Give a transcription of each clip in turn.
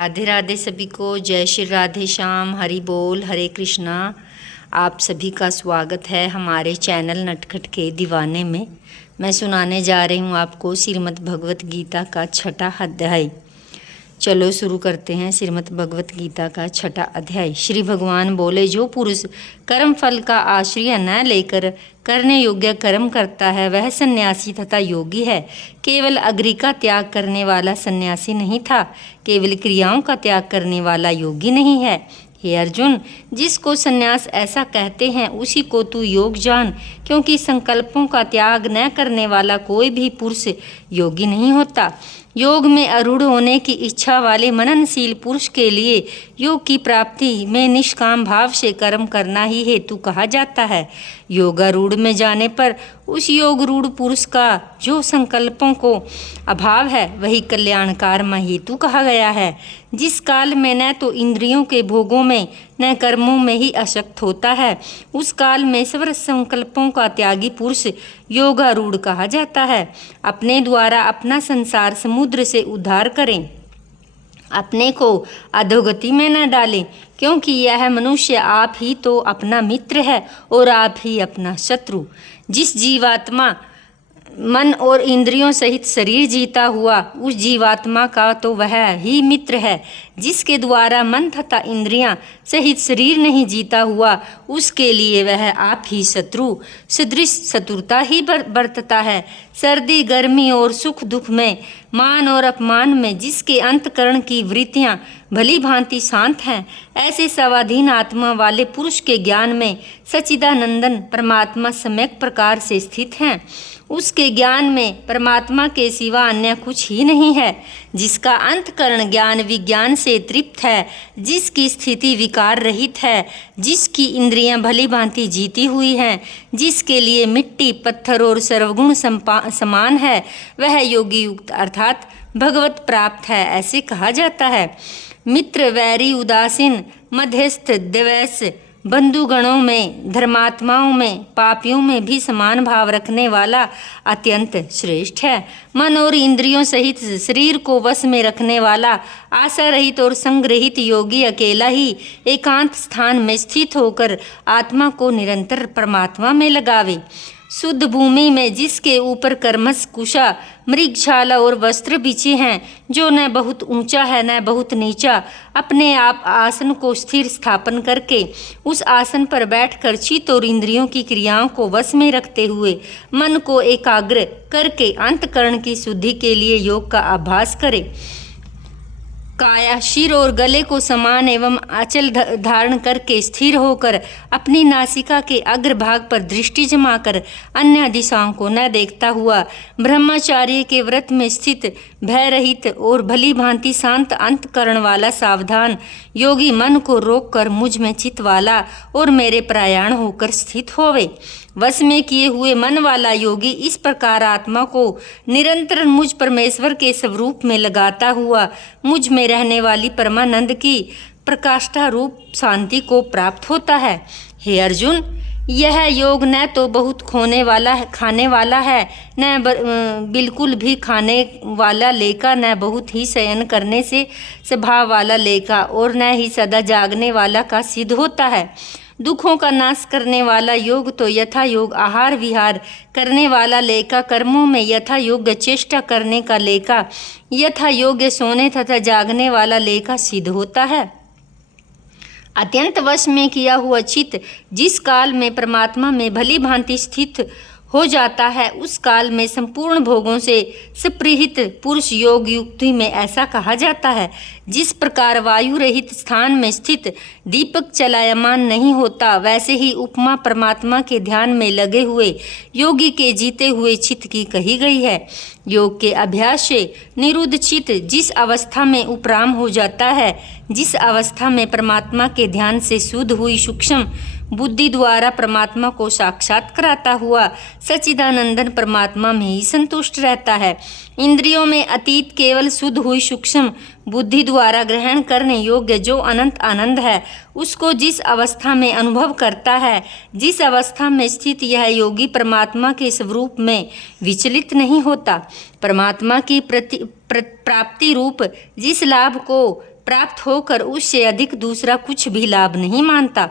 राधे राधे सभी को। जय श्री राधे श्याम, हरि बोल, हरे कृष्णा। आप सभी का स्वागत है हमारे चैनल नटखट के दीवाने में। मैं सुनाने जा रही हूँ आपको श्रीमद् भगवत गीता का छठा अध्याय। चलो शुरू करते हैं श्रीमद् भगवत गीता का छठा अध्याय। श्री भगवान बोले, जो पुरुष कर्म फल का आश्रय न लेकर करने योग्य कर्म करता है वह सन्यासी तथा योगी है। केवल अग्नि का त्याग करने वाला सन्यासी नहीं था, केवल क्रियाओं का त्याग करने वाला योगी नहीं है। हे अर्जुन, जिसको सन्यास ऐसा कहते हैं उसी को तू योग जान, क्योंकि संकल्पों का त्याग न करने वाला कोई भी पुरुष योगी नहीं होता। योग में आरूढ़ होने की इच्छा वाले मननशील पुरुष के लिए योग की प्राप्ति में निष्काम भाव से कर्म करना ही हेतु कहा जाता है। योगारूढ़ में जाने पर उस योगरूढ़ पुरुष का जो संकल्पों को अभाव है वही कल्याणकारमय हेतु कहा गया है। जिस काल में न तो इंद्रियों के भोगों में न कर्मों में ही आसक्त होता है, उस काल में सर्व संकल्पों का त्यागी पुरुष योगारूढ़ कहा जाता है। अपने द्वारा अपना संसार समुद्र से उद्धार करें, अपने को अधोगति में न डालें, क्योंकि यह मनुष्य आप ही तो अपना मित्र है और आप ही अपना शत्रु। जिस जीवात्मा मन और इंद्रियों सहित शरीर जीता हुआ, उस जीवात्मा का तो वह ही मित्र है। जिसके द्वारा मन तथा इंद्रियां सहित शरीर नहीं जीता हुआ, उसके लिए वह आप ही शत्रु सदृश शत्रुता ही बरतता है। सर्दी गर्मी और सुख दुख में, मान और अपमान में जिसके अंतकरण की वृत्तियां भली भांति शांत हैं, ऐसे स्वाधीन आत्मा वाले पुरुष के ज्ञान में सच्चिदानंदन परमात्मा सम्यक प्रकार से स्थित हैं। उसके ज्ञान में परमात्मा के सिवा अन्य कुछ ही नहीं है। जिसका अंतकरण ज्ञान विज्ञान से तृप्त है, जिसकी स्थिति विकार रहित है, जिसकी इंद्रियां भली भांति जीती हुई हैं, जिसके लिए मिट्टी पत्थर और सर्वगुण समान है, वह योगी युक्त अर्थात भगवत प्राप्त है, ऐसे कहा जाता है। मित्र वैरी उदासीन मध्यस्थ द्वैस बंधुगणों में, धर्मात्माओं में, पापियों में भी समान भाव रखने वाला अत्यंत श्रेष्ठ है। मन और इंद्रियों सहित शरीर को वश में रखने वाला आशा रहित और संग रहित योगी अकेला ही एकांत स्थान में स्थित होकर आत्मा को निरंतर परमात्मा में लगावे। शुद्ध भूमि में जिसके ऊपर कर्मश कुशा मृगशाला और वस्त्र बिछे हैं, जो न बहुत ऊंचा है न बहुत नीचा, अपने आप आसन को स्थिर स्थापन करके उस आसन पर बैठकर चित्त और इंद्रियों की क्रियाओं को वश में रखते हुए मन को एकाग्र करके अंतकरण की शुद्धि के लिए योग का अभ्यास करे। काया शिर और गले को समान एवं अचल धारण करके स्थिर होकर अपनी नासिका के अग्रभाग पर दृष्टि जमाकर अन्य दिशाओं को न देखता हुआ ब्रह्मचार्य के व्रत में स्थित भय रहित और भली भांति शांत अंतकरण वाला सावधान योगी मन को रोककर मुझ में चित वाला और मेरे प्रयाण होकर स्थित होवे। वश में किए हुए मन वाला योगी इस प्रकार आत्मा को निरंतर मुझ परमेश्वर के स्वरूप में लगाता हुआ मुझ में रहने वाली परमानंद की प्रकाष्ठा रूप शांति को प्राप्त होता है। हे अर्जुन, यह योग न तो बहुत खाने वाला है, न बिल्कुल भी खाने वाला लेका, न बहुत ही शयन करने से स्वभाव वाला लेका, और न ही सदा जागने वाला का सिद्ध होता है। दुखों का नाश करने वाला योग तो यथा योग आहार विहार करने वाला लेका, कर्मों में यथा योग्य चेष्टा करने का लेका, यथा योग्य सोने तथा जागने वाला लेका सिद्ध होता है। अत्यंत वश में किया हुआ चित्त जिस काल में परमात्मा में भली भांति स्थित हो जाता है, उस काल में संपूर्ण भोगों से सप्रीहित पुरुष योग युक्ति में ऐसा कहा जाता है। जिस प्रकार वायु रहित स्थान में स्थित दीपक चलायमान नहीं होता, वैसे ही उपमा परमात्मा के ध्यान में लगे हुए योगी के जीते हुए चित्त की कही गई है। योग के अभ्यास से निरुद्ध चित्त जिस अवस्था में उपराम हो जाता है, जिस अवस्था में परमात्मा के ध्यान से शुद्ध हुई सूक्ष्म बुद्धि द्वारा परमात्मा को साक्षात कराता हुआ सच्चिदानंदन परमात्मा में ही संतुष्ट रहता है। इंद्रियों में अतीत केवल शुद्ध हुई सूक्ष्म बुद्धि द्वारा ग्रहण करने योग्य जो अनंत आनंद है, उसको जिस अवस्था में अनुभव करता है, जिस अवस्था में स्थित यह योगी परमात्मा के स्वरूप में विचलित नहीं होता, परमात्मा की प्राप्ति रूप जिस लाभ को प्राप्त होकर उससे अधिक दूसरा कुछ भी लाभ नहीं मानता।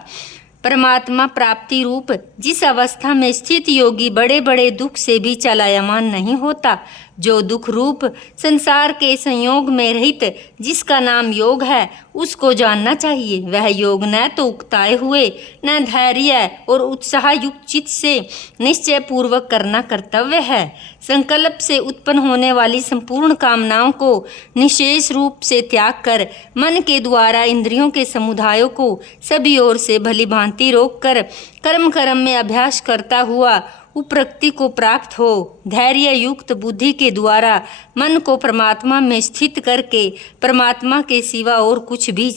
परमात्मा प्राप्ति रूप जिस अवस्था में स्थित योगी बड़े बड़े दुख से भी चलायमान नहीं होता, जो दुख रूप संसार के संयोग में रहित जिसका नाम योग है, उसको जानना चाहिए। वह योग न तो उकताए हुए, न धैर्य और उत्साह युक्त चित्त से निश्चय पूर्वक करना कर्तव्य है। संकल्प से उत्पन्न होने वाली संपूर्ण कामनाओं को निशेष रूप से त्याग कर मन के द्वारा इंद्रियों के समुदायों को सभी ओर से भली भांति रोक कर कर्म में अभ्यास करता हुआ उप्रक्ति को प्राप्त हो। धैर्य युक्त बुद्धि के द्वारा मन को परमात्मा में स्थित करके परमात्मा के सिवा और कुछ भी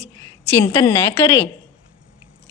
चिंतन न करे।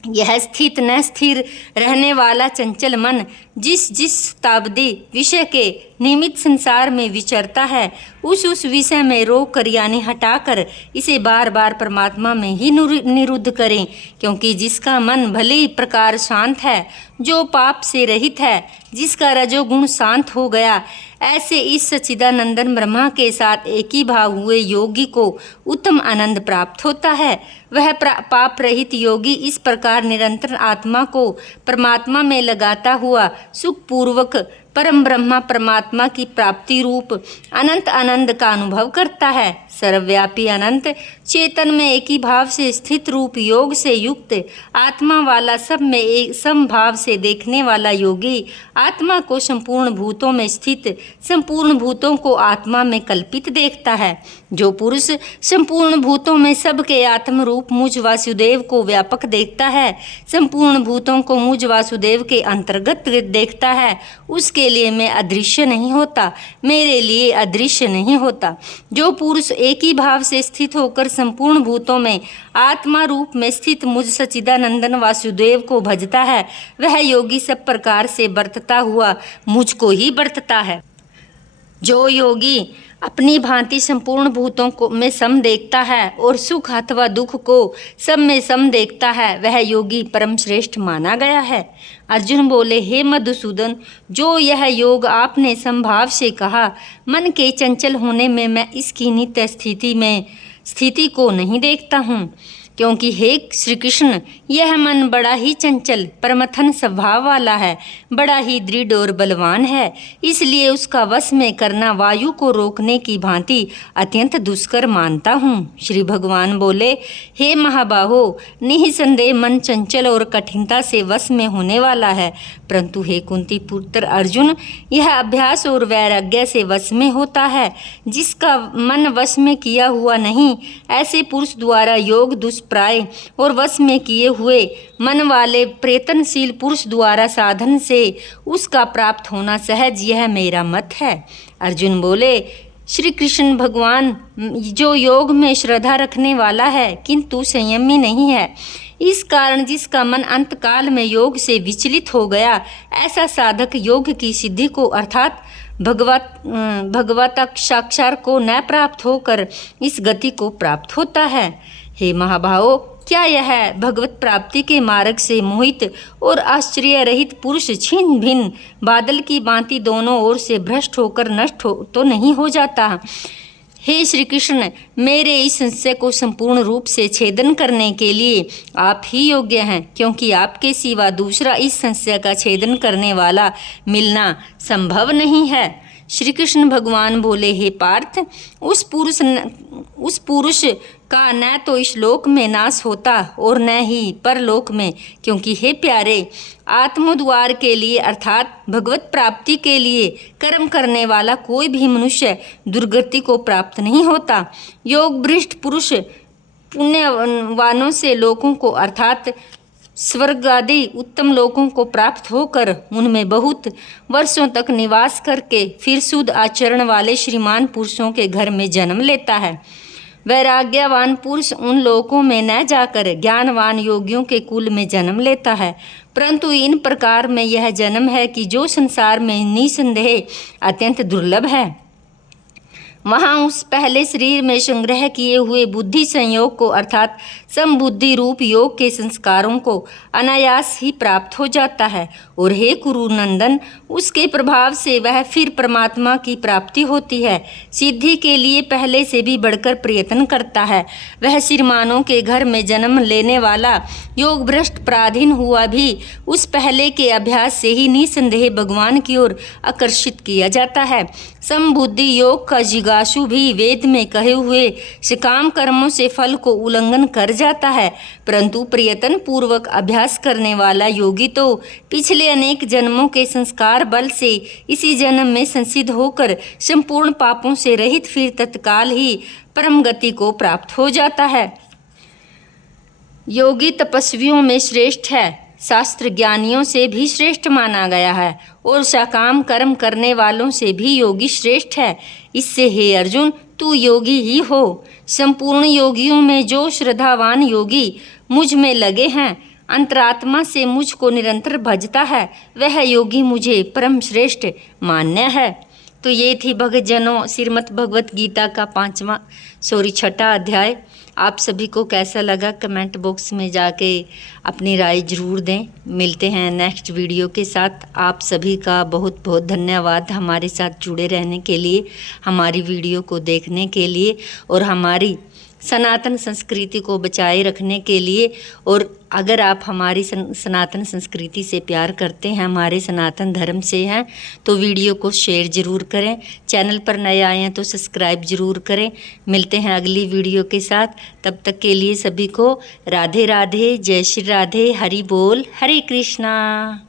यह स्थित न स्थिर रहने वाला चंचल मन जिस ताबदी विषय के निमित्त संसार में विचरता है, उस विषय में रोक कर यानी हटाकर इसे बार बार परमात्मा में ही निरुद्ध करें। क्योंकि जिसका मन भले ही प्रकार शांत है, जो पाप से रहित है, जिसका रजोगुण शांत हो गया, ऐसे इस सच्चिदानंदन ब्रह्मा के साथ एक ही भाव हुए योगी को उत्तम आनंद प्राप्त होता है। वह पाप रहित योगी इस प्रकार निरंतर आत्मा को परमात्मा में लगाता हुआ सुखपूर्वक परम ब्रह्मा परमात्मा की प्राप्ति रूप अनंत आनंद का अनुभव करता है। सर्वव्यापी अनंत चेतन में एक ही भाव से स्थित रूप योग से युक्त आत्मा वाला, सब में एक समभाव से देखने वाला योगी आत्मा को संपूर्ण भूतों में स्थित, संपूर्ण भूतों को आत्मा में कल्पित देखता है। जो पुरुष संपूर्ण भूतों में सबके आत्म रूप मुझ वासुदेव को व्यापक देखता है, संपूर्ण भूतों को मुझ वासुदेव के अंतर्गत देखता है, उसके लिए मैं अदृश्य नहीं होता, मेरे लिए अदृश्य नहीं होता। जो पुरुष एक ही भाव से स्थित होकर संपूर्ण भूतों में आत्मा रूप में स्थित मुझ सच्चिदानंदन वासुदेव को भजता है, वह योगी सब प्रकार से बरतता हुआ मुझको ही बरतता है। जो योगी अपनी भांति संपूर्ण भूतों को में सम देखता है और सुख अथवा दुख को सब में सम देखता है, वह योगी परम श्रेष्ठ माना गया है। अर्जुन बोले, हे मधुसूदन, जो यह योग आपने संभाव से कहा, मन के चंचल होने में मैं इसकी नित्य स्थिति को नहीं देखता हूँ। क्योंकि हे श्री कृष्ण, यह मन बड़ा ही चंचल परमथन स्वभाव वाला है, बड़ा ही दृढ़ और बलवान है, इसलिए उसका वश में करना वायु को रोकने की भांति अत्यंत दुष्कर मानता हूँ। श्री भगवान बोले, हे महाबाहो, निःसंदेह मन चंचल और कठिनता से वश में होने वाला है, परंतु हे कुंती पुत्र अर्जुन, यह अभ्यास और वैराग्य से वश में होता है। जिसका मन वश में किया हुआ नहीं, ऐसे पुरुष द्वारा योग दुष्प्राय और वश में किए हुए मन वाले प्रयत्नशील पुरुष द्वारा साधन से उसका प्राप्त होना सहज, यह मेरा मत है। अर्जुन बोले, श्री कृष्ण भगवान, जो योग में श्रद्धा रखने वाला है किंतु संयमी नहीं है, इस कारण जिसका मन अंतकाल में योग से विचलित हो गया, ऐसा साधक योग की सिद्धि को अर्थात भगवत साक्षात को न प्राप्त होकर इस गति को प्राप्त होता है। हे महाभावो, क्या यह भगवत प्राप्ति के मार्ग से मोहित और आश्चर्य रहित पुरुष छिन्न भिन्न बादल की भांति दोनों ओर से भ्रष्ट होकर नष्ट तो नहीं हो जाता? हे श्री कृष्ण, मेरे इस संशय को संपूर्ण रूप से छेदन करने के लिए आप ही योग्य हैं, क्योंकि आपके सिवा दूसरा इस संशय का छेदन करने वाला मिलना संभव नहीं है। श्री कृष्ण भगवान बोले, हे पार्थ, उस पुरुष का न तो इस लोक में नाश होता और न ही परलोक में, क्योंकि हे प्यारे, आत्मद्वार के लिए अर्थात भगवत प्राप्ति के लिए कर्म करने वाला कोई भी मनुष्य दुर्गति को प्राप्त नहीं होता। योग भ्रष्ट पुरुष पुण्यवानों से लोकों को अर्थात स्वर्ग आदि उत्तम लोकों को प्राप्त होकर उनमें बहुत वर्षों तक निवास करके फिर शुद्ध आचरण वाले श्रीमान पुरुषों के घर में जन्म लेता है। वैराग्यवान पुरुष उन लोकों में न जाकर ज्ञानवान योगियों के कुल में जन्म लेता है, परंतु इन प्रकार में यह जन्म है कि जो संसार में निसंदेह अत्यंत दुर्लभ है। वहाँ उस पहले शरीर में संग्रह किए हुए बुद्धि संयोग को अर्थात समबुद्धि रूप योग के संस्कारों को अनायास ही प्राप्त हो जाता है। और हे कुरु नंदन, उसके प्रभाव से वह फिर परमात्मा की प्राप्ति होती है। सिद्धि के लिए पहले से भी बढ़कर प्रयत्न करता है। वह सिरमानों के घर में जन्म लेने वाला योग भ्रष्ट पराधीन हुआ भी उस पहले के अभ्यास से ही निसंदेह भगवान की ओर आकर्षित किया जाता है। समबुद्धि योग का जिज्ञासु भी वेद में कहे हुए सकाम कर्मों से फल को उल्लंघन कर जाता है, परंतु प्रयत्न पूर्वक अभ्यास करने वाला योगी तो पिछले अनेक जन्मों के संस्कार बल से इसी जन्म में संसिद्ध होकर संपूर्ण पापों से रहित फिर तत्काल ही परम गति को प्राप्त हो जाता है। योगी तपस्वियों में श्रेष्ठ है, शास्त्र ज्ञानियों से भी श्रेष्ठ माना गया है और सकाम कर्म करने वालों से भी योगी श्रेष्ठ है। इससे हे अर्जुन, तू योगी ही हो। संपूर्ण योगियों में जो श्रद्धावान योगी मुझ में लगे हैं, अंतरात्मा से मुझ को निरंतर भजता है, वह योगी मुझे परम श्रेष्ठ मान्य है। तो ये थी भगत जनों श्रीमद् भगवत गीता का छठा अध्याय। आप सभी को कैसा लगा कमेंट बॉक्स में जाके अपनी राय ज़रूर दें। मिलते हैं नेक्स्ट वीडियो के साथ। आप सभी का बहुत बहुत धन्यवाद हमारे साथ जुड़े रहने के लिए, हमारी वीडियो को देखने के लिए और हमारी सनातन संस्कृति को बचाए रखने के लिए। और अगर आप हमारी सनातन संस्कृति से प्यार करते हैं, हमारे सनातन धर्म से हैं, तो वीडियो को शेयर ज़रूर करें। चैनल पर नए आए हैं तो सब्सक्राइब ज़रूर करें। मिलते हैं अगली वीडियो के साथ। तब तक के लिए सभी को राधे राधे, जय श्री राधे, हरि बोल, हरे कृष्णा।